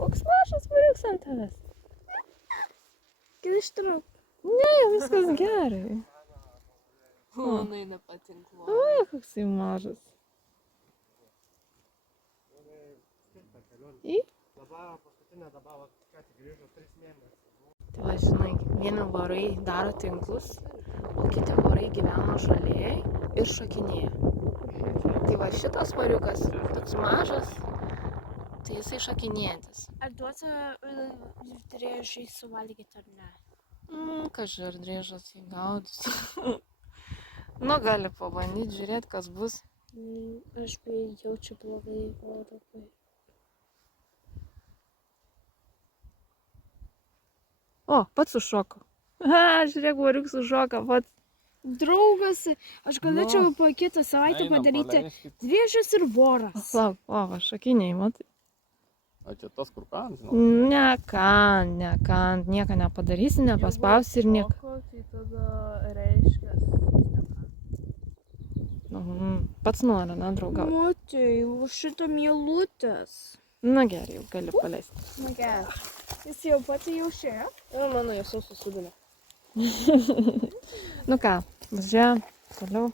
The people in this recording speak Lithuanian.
koks mažas variuks ant tavęs. Grįžtame. Ne, viskas gerai. Manai nepatinka. O, koks jis mažas. Į? Tai va, žinai, vieni vorai daro tinklus, o kiti vorai gyvena žolėje ir šokinėja. Tai va, šitas variukas, toks mažas, tai jisai šokinėjantis. Ar duota driežai suvalgyti ar ne? Kaži, ar driežas jį gaudys. Nu, gali pabandyti, žiūrėti, kas bus. Aš jaučiu blogai Europai. O, pats sušoko. Žiūrėk, variukas sušoka pats. Draugas, aš galėčiau po kitą savaitę padaryti driežas ir voras. Lauk, o, va, šakiniai, matai. O čia tas kur kan, žinau? Nekant, nieko nepadarysi, nepaspausi ir nieko. Tai tada reiškia. Pats nori, na, draugauti. Matai, šito mielutės. Na gerai, jau gali paleisti. Na gerai. Jis jau pati jau šėjo? Mano jau sausas sudėlė. Nu ką, važiuojam toliau.